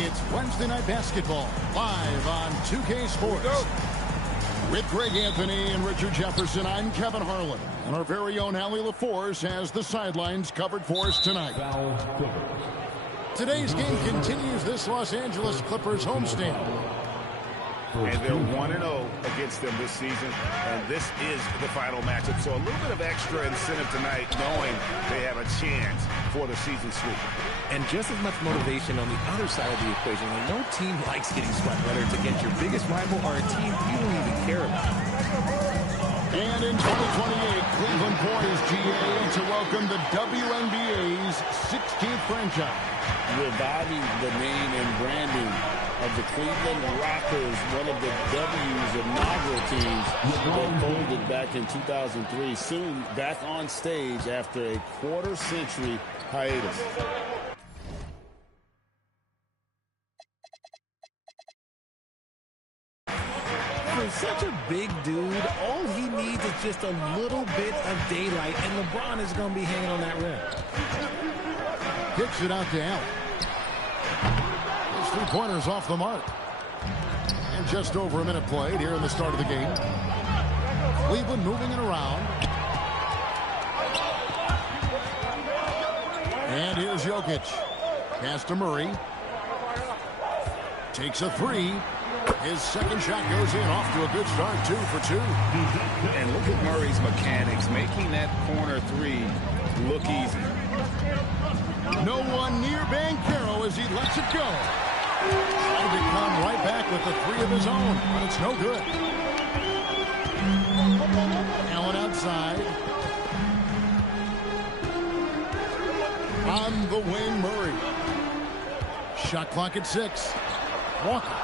It's Wednesday Night Basketball, live on 2K Sports. With Greg Anthony and Richard Jefferson, I'm Kevin Harlan. And our very own Allie LaForce has the sidelines covered for us tonight. Today's game continues this Los Angeles Clippers homestand. And they're 1-0 against them this season, and this is the final matchup. So a little bit of extra incentive tonight, knowing they have a chance for the season sweep. And just as much motivation on the other side of the equation. And no team likes getting swept, whether it's against your biggest rival or a team you don't even care about. And in 2028, Cleveland poised GA to welcome the WNBA's 16th franchise. Reviving the name and branding of the Cleveland Rockers, one of the W's inaugural teams that folded back in 2003. Soon back on stage after a quarter-century hiatus. For such a big dude, all he needs is just a little bit of daylight, and LeBron is going to be hanging on that rim. Kicks it out to Allen. His three-pointers off the mark. And just over a minute played here in the start of the game. Cleveland moving it around. And here's Jokic. Pass to Murray. Takes a three. His second shot goes in, off to a good start, 2 for 2. And look at Murray's mechanics, making that corner three look easy. No one near Banchero as he lets it go. Trying to come right back with the three of his own, but it's no good. Allen outside. On the wing, Murray. Shot clock at 6. Walker.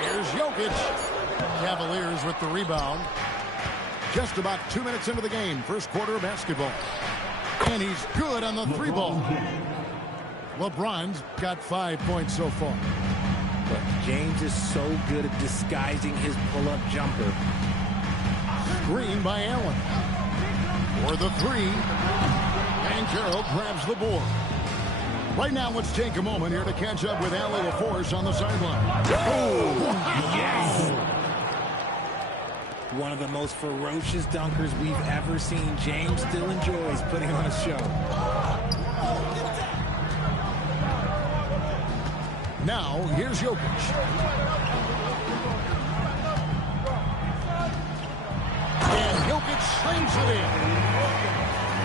Here's Jokic. Cavaliers with the rebound. Just about 2 minutes into the game. First quarter of basketball. And he's good on the three ball. LeBron's got 5 points so far. But James is so good at disguising his pull-up jumper. Screen by Allen. For the three. Banchero grabs the board. Right now, let's take a moment here to catch up with Allie LaForce on the sideline. Oh, yes! One of the most ferocious dunkers we've ever seen. James still enjoys putting on a show. Now, here's Jokic. And Jokic slings it in.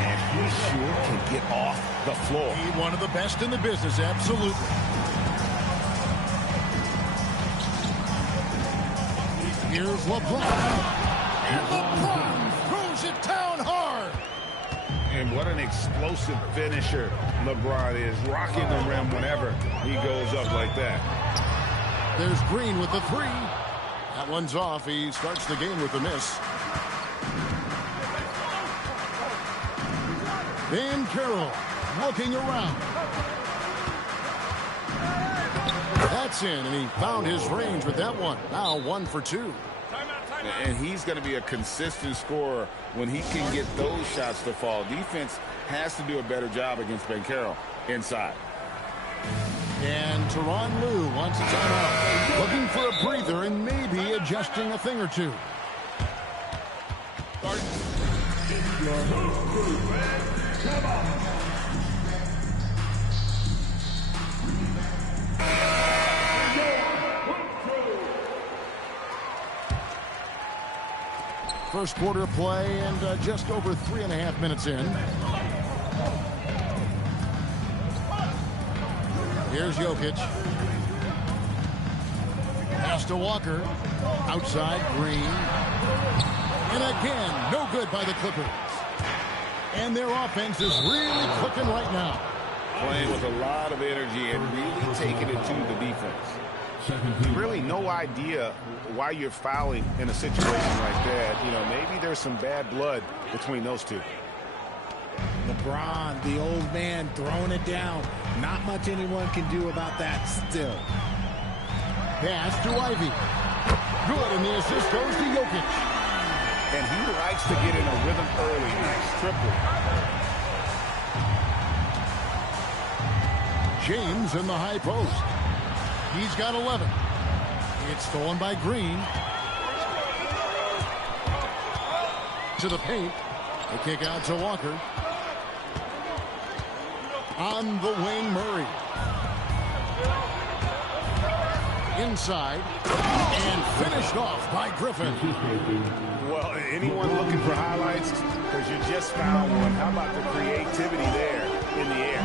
And he sure can get off the floor. He's one of the best in the business, absolutely. Here's LeBron. And LeBron throws it down hard. And what an explosive finisher LeBron is, rocking the rim whenever he goes up like that. There's Green with the three. That one's off. He starts the game with a miss. Banchero looking around. That's in, and he found his range with that one. Now 1 for 2. And he's going to be a consistent scorer when he can get those shots to fall. Defense has to do a better job against Banchero inside. And Tyronn Lue wants a timeout. Looking for a breather and maybe adjusting a thing or two. First quarter of play and just over 3.5 minutes in. Here's Jokic. Pass to Walker. Outside, Green. And again, no good by the Clippers. And their offense is really clicking right now. Playing with a lot of energy and really taking it to the defense. Really no idea why you're fouling in a situation like that. You know, maybe there's some bad blood between those two. LeBron, the old man, throwing it down. Not much anyone can do about that still. Pass to Ivy. Good, and the assist goes to Jokic. And he likes to get in a rhythm early. Nice triple. James in the high post. He's got 11. It's stolen by Green. To the paint. The kick out to Walker. On the wing, Murray. Inside. And finished off by Griffin. Well, anyone looking for highlights? Because you just found one. How about the creativity there in the air?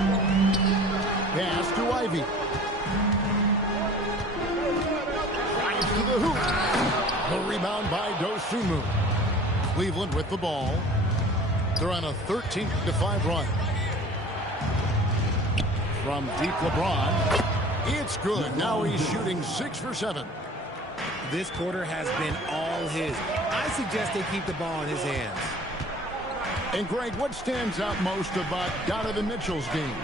Pass to Ivy. Drives to the hoop. The rebound by Dosunmu. Cleveland with the ball. They're on a 13-5 run. From deep, LeBron. It's good. Now he's shooting 6 for 7. This quarter has been all his. I suggest they keep the ball in his hands. And Greg, what stands out most about Donovan Mitchell's game?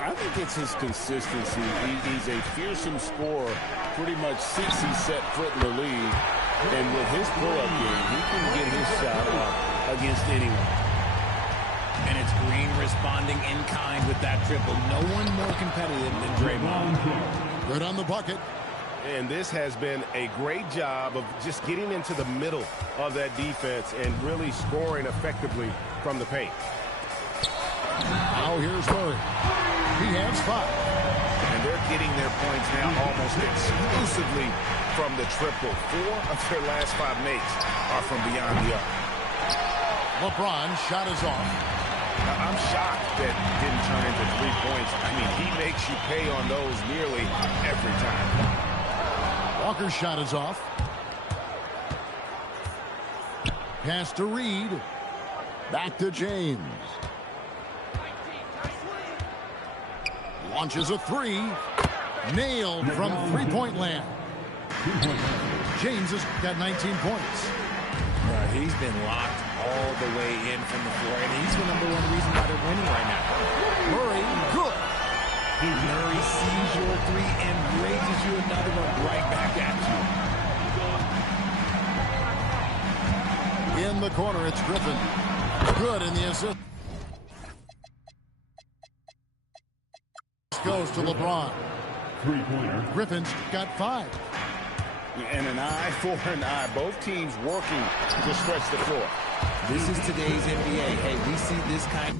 I think it's his consistency. He's a fearsome scorer pretty much since he set foot in the league. And with his pull-up game, he can get his shot off against anyone. And it's Green responding in kind with that triple. No one more competitive than Draymond. Good on the bucket. And this has been a great job of just getting into the middle of that defense and really scoring effectively from the paint. Now here's Murray. He has 5. And they're getting their points now almost exclusively from the triple. 4 of their last 5 makes are from beyond the arc. LeBron's shot is off. I'm shocked that didn't turn into 3 points. I mean, he makes you pay on those nearly every time. Walker's shot is off. Pass to Reed. Back to James. Launches a 3. Nailed from three-point land. James has got 19 points. He's been locked all the way in from the floor, and he's the #1 reason why they're winning right now. Murray, good. Murray sees your 3 and raises you another one right back at you. In the corner, it's Griffin. Good in the assist. Goes to LeBron. Three-pointer. Griffin's got 5. And an eye for an eye. Both teams working to stretch the floor. This is today's NBA. Hey, we see this kind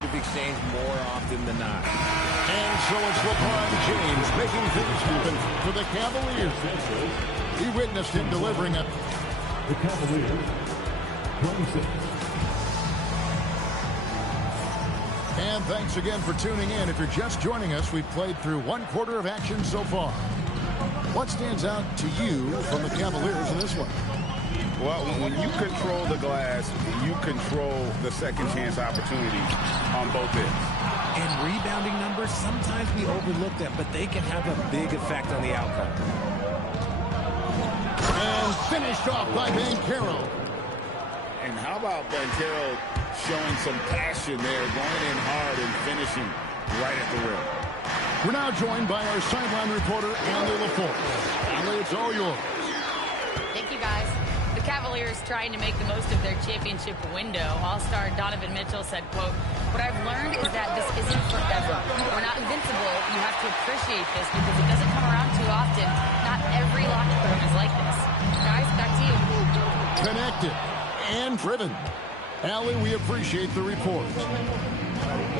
of exchange more often than not. And so it's LeBron James making things happen for the Cavaliers. He witnessed him delivering a... The Cavaliers, 26. And thanks again for tuning in. If you're just joining us, we've played through 1 quarter of action so far. What stands out to you from the Cavaliers in this one? Well, when you control the glass, you control the second chance opportunities on both ends. And rebounding numbers, sometimes we overlook them, but they can have a big effect on the outcome. And finished off by Banchero. And how about Banchero showing some passion there, going in hard and finishing right at the rim. We're now joined by our sideline reporter, Allie LaForce. Allie, it's all yours. Thank you, guys. The Cavaliers trying to make the most of their championship window. All-star Donovan Mitchell said, quote, "What I've learned is that this isn't forever. We're not invincible. You have to appreciate this because it doesn't come around too often. Not every locker room is like this." Guys, back to you. Connected and driven. Allie, we appreciate the report.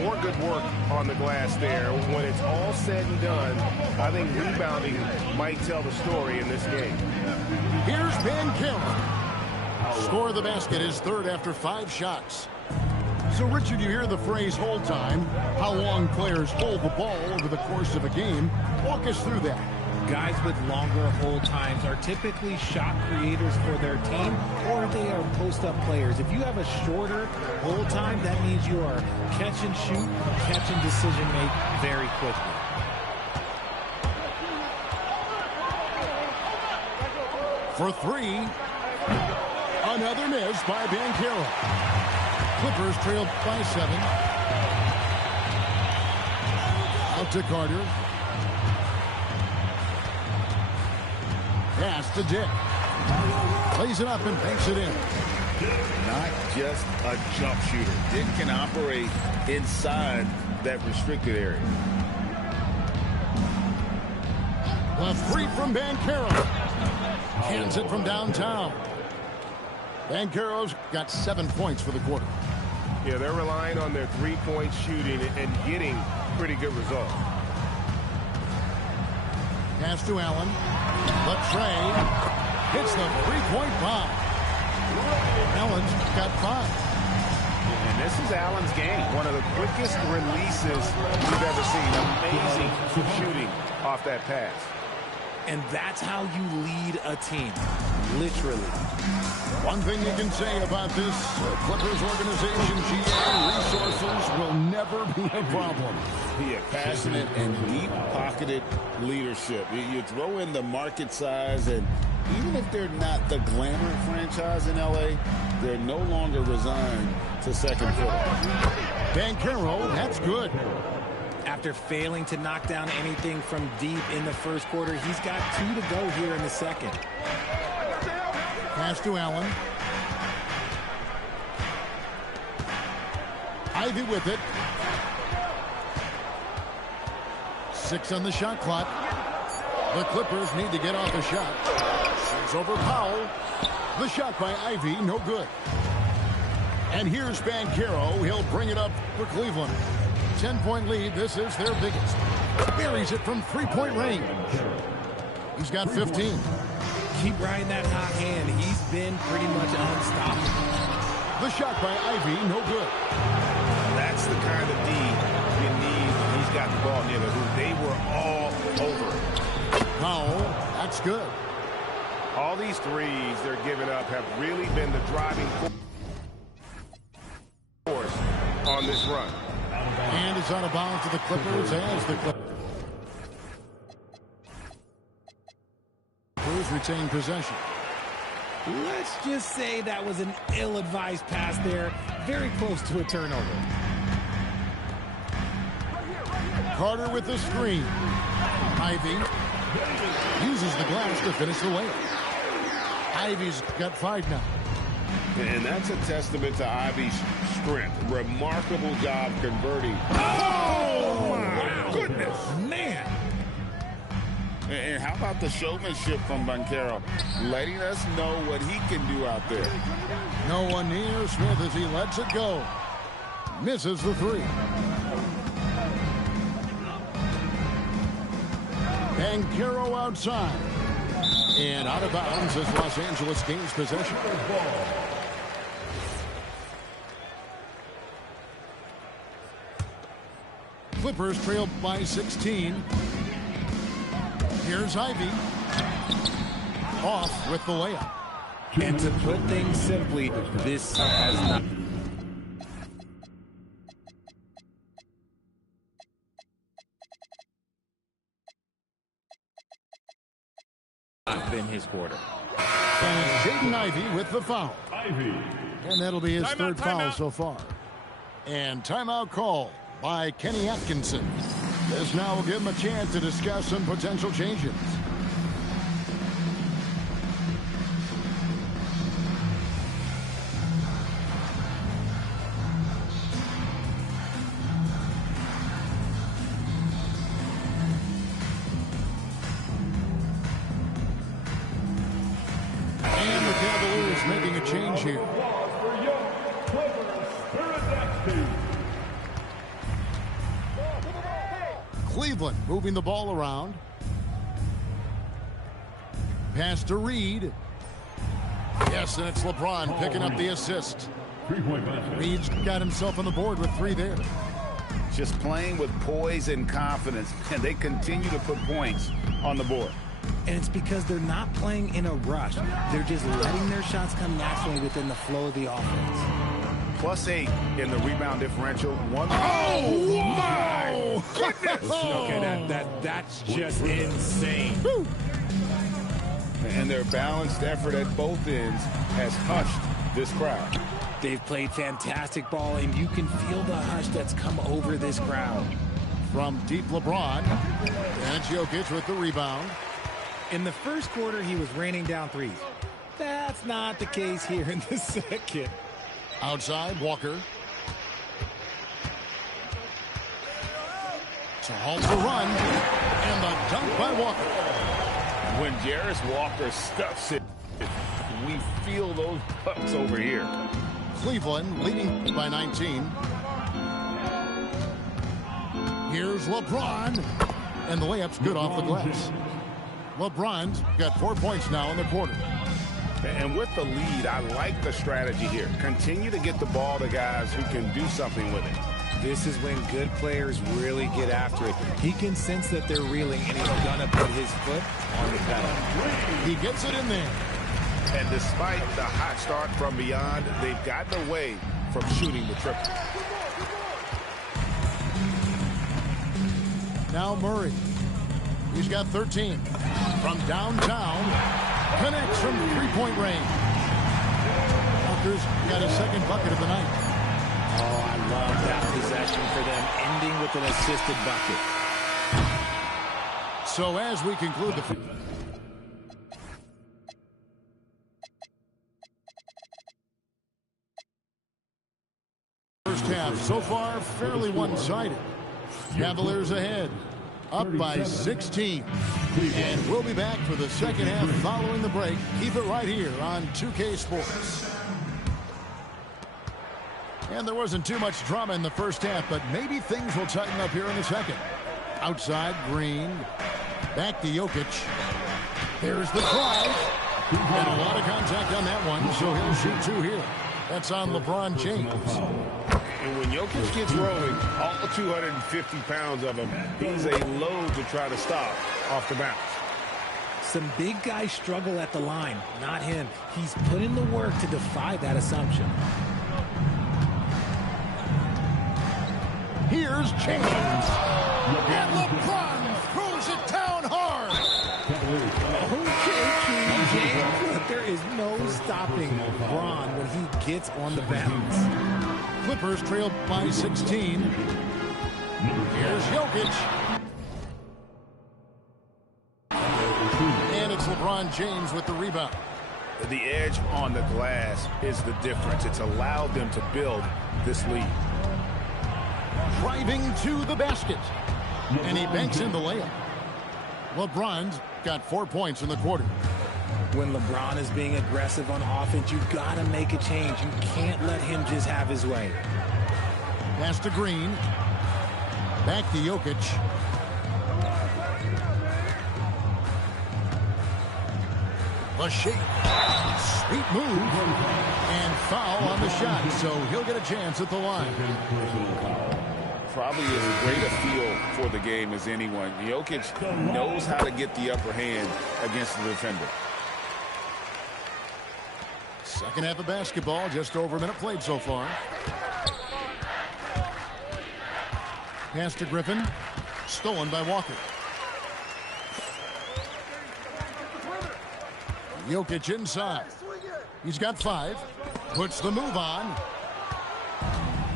More good work on the glass there. When it's all said and done, I think rebounding might tell the story in this game. Here's Banchero. Score of the basket is 3rd after 5 shots. So, Richard, you hear the phrase hold time. How long players hold the ball over the course of a game. Walk us through that. Guys with longer hold times are typically shot creators for their team, or they are post-up players. If you have a shorter hold time, that means you are catch and shoot, catch and decision make very quickly. For 3, another miss by Banchero. Clippers trailed by 7. Out to Carter. Pass to Dick. Plays it up and banks it in. not just a jump shooter. It can operate inside that restricted area. The three from Banchero. Cans it from downtown. Banchero's got 7 points for the quarter. Yeah, they're relying on their three-point shooting and getting pretty good results. Pass to Allen. Latrey hits the three-point bomb. Allen's got 5. And this is Allen's game. One of the quickest releases we've ever seen. Amazing shooting off that pass. And that's how you lead a team, literally. One thing you can say about this Clippers organization, GA, resources will never be a problem. Yeah, passionate and deep-pocketed leadership. You throw in the market size, and even if they're not the glamour franchise in L.A., they're no longer resigned to second fiddle. Banchero, that's good. After failing to knock down anything from deep in the first quarter, he's got 2 to go here in the second. Pass to Allen. Ivy with it. 6 on the shot clock. The Clippers need to get off a shot. It's over Powell. The shot by Ivy, no good. And here's Banchero. He'll bring it up for Cleveland. 10-point lead. This is their biggest. Buries it from three-point range. He's got 15. Keep riding that hot hand. He's been pretty much unstoppable. The shot by Ivy, no good. That's the kind of D you need when he's got the ball near the hoop. They were all over it. Powell, that's good. All these threes they're giving up have really been the driving force on this run. And it's out of bounds to the Clippers as the Clippers retain possession. Let's just say that was an ill-advised pass there. Very close to a turnover. Carter with the screen. Ivy uses the glass to finish the layup. Ivy's got 5 now. And that's a testament to Ivy's strength. Remarkable job converting. Oh, my goodness. Man. And how about the showmanship from Banchero? Letting us know what he can do out there. No one near Smith as he lets it go. Misses the 3. Banchero outside. And out of bounds as Los Angeles gains possession. Clippers trail by 16. Here's Ivy. Off with the layup. And to put things simply, this has not been his quarter. And Jaden Ivey with the foul. Ivy. And that'll be his third foul so far. And timeout call by Kenny Atkinson. This now will give him a chance to discuss some potential changes. And the Cavaliers making a change here. Cleveland moving the ball around. Pass to Reed. Yes, and it's LeBron picking up the assist. Reed's got himself on the board with 3 there. Just playing with poise and confidence, and they continue to put points on the board. And it's because they're not playing in a rush. They're just letting their shots come naturally within the flow of the offense. +8 in the rebound differential. Oh, my goodness! Okay, that's just insane. Woo. And their balanced effort at both ends has hushed this crowd. They've played fantastic ball, and you can feel the hush that's come over this crowd. From deep LeBron, and Jokic with the rebound. In the first quarter, he was raining down threes. That's not the case here in the second. Outside, Walker. To halt the run. And the dunk by Walker. When Jarace Walker stuffs it, we feel those pucks over here. Cleveland leading by 19. Here's LeBron. And the layup's good off the glass. LeBron's got 4 points now in the quarter. And with the lead, I like the strategy here. Continue to get the ball to guys who can do something with it. This is when good players really get after it. He can sense that they're reeling, and he's going to put his foot on the pedal. He gets it in there. And despite the hot start from beyond, they've gotten away from shooting the triple. Now Murray. He's got 13. From downtown. Connects from three-point range. Walker's got his second bucket of the night. Oh, I love that possession for them, ending with an assisted bucket. So as we conclude the first half, so far fairly one-sided. Cavaliers ahead, up by 16. And we'll be back for the second half following the break. Keep it right here on 2K Sports. And there wasn't too much drama in the first half, but maybe things will tighten up here in the second. Outside, Green. Back to Jokic. There's the drive. And a lot of contact on that one, so he'll shoot two here. That's on LeBron James. And when Jokic gets rolling, all 250 pounds of him, he's a load to try to stop off the bounce. Some big guys struggle at the line, not him. He's put in the work to defy that assumption. Here's James. And LeBron throws it down hard. Okay, James, but there is no stopping LeBron when he gets on the bounce. Clippers trail by 16. Here's Jokic. And it's LeBron James with the rebound. The edge on the glass is the difference. It's allowed them to build this lead. Driving to the basket. And he banks in the layup. LeBron's got 4 points in the quarter. When LeBron is being aggressive on offense, you've got to make a change. You can't let him just have his way. Pass to Green. Back to Jokic. The shake. Sweet move. And foul on the shot, so he'll get a chance at the line. Probably as great a feel for the game as anyone. Jokic knows how to get the upper hand against the defender. Second half of basketball, just over a minute played so far. Pass to Griffin. Stolen by Walker. Jokic inside. He's got 5. Puts the move on.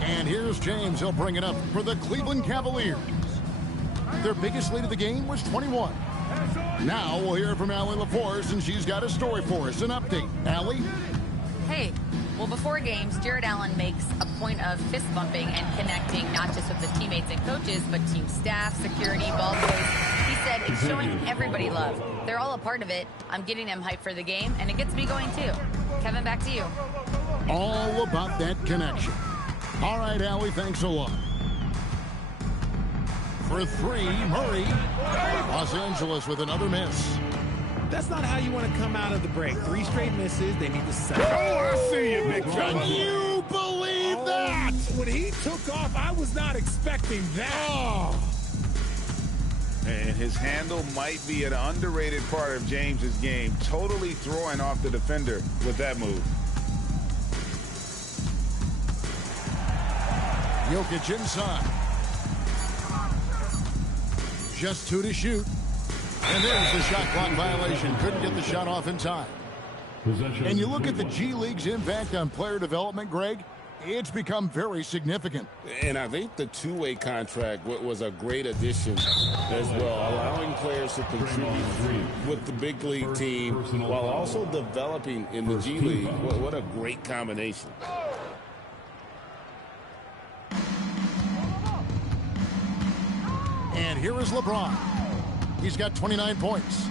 And here's James. He'll bring it up for the Cleveland Cavaliers. Their biggest lead of the game was 21. Now we'll hear from Allie LaForce, and she's got a story for us. An update. Allie? Hey, well, before games, Jared Allen makes a point of fist bumping and connecting not just with the teammates and coaches, but team staff, security, ball boys. He said it's showing everybody love. They're all a part of it. I'm getting them hyped for the game, and it gets me going too. Kevin, back to you. All about that connection. All right, Allie, thanks a lot. For 3, Murray. Los Angeles with another miss. That's not how you want to come out of the break. 3 straight misses. They need to settle. Oh, I see you, big Can you believe that? When he took off, I was not expecting that. Oh. And his handle might be an underrated part of James's game. Totally throwing off the defender with that move. Jokic inside. Just 2 to shoot. And there's the shot clock violation. Couldn't get the shot off in time. And you look at the G League's impact on player development, Greg, it's become very significant. And I think the two-way contract was a great addition as well, allowing players to contribute with the big league team while also developing in the G League. What a great combination. And here is LeBron. He's got 29 points.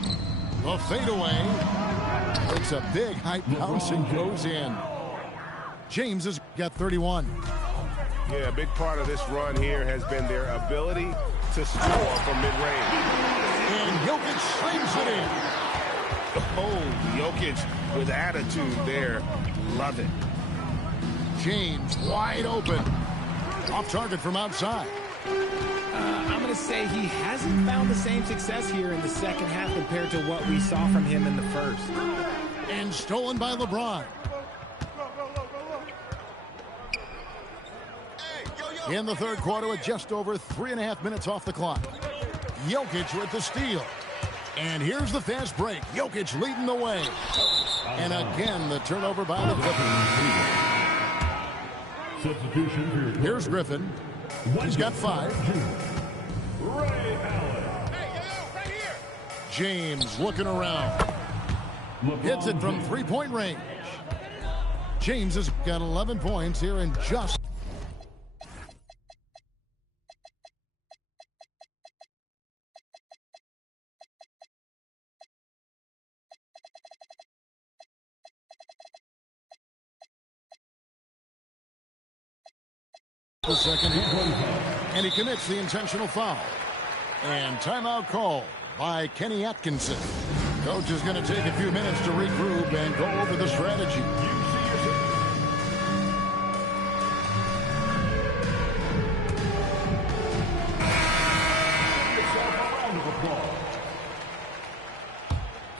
The fadeaway. It's a big high bounce and goes in. James has got 31. Yeah, a big part of this run here has been their ability to score from mid-range. And Jokic slams it in. Oh, Jokic with attitude there. Love it. James wide open. Off target from outside. I'm going to say he hasn't found the same success here in the second half compared to what we saw from him in the first. And stolen by LeBron. In the third quarter with just over 3.5 minutes off the clock. Jokic with the steal. And here's the fast break. Jokic leading the way. And again, the turnover by the Clippers. Substitution for Here's Griffin. He's got 5. Ray Allen. James looking around. Hits it from three-point range. James has got 11 points here in just the second half. And he commits the intentional foul. And timeout call by Kenny Atkinson. Coach is going to take a few minutes to regroup and go over the strategy.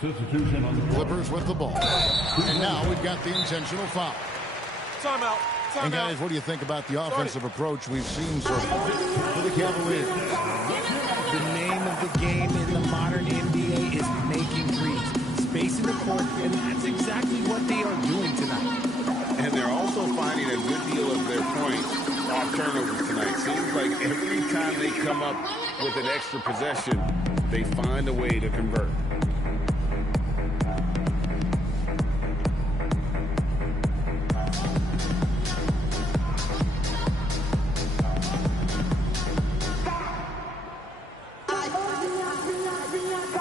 Substitution on the floor. Clippers with the ball. And now we've got the intentional foul. Timeout. And guys, what do you think about the offensive approach we've seen so far for the Cavaliers? The name of the game in the modern NBA is making threes, spacing the court, and that's exactly what they are doing tonight. And they're also finding a good deal of their points off turnovers tonight. Seems like every time they come up with an extra possession, they find a way to convert.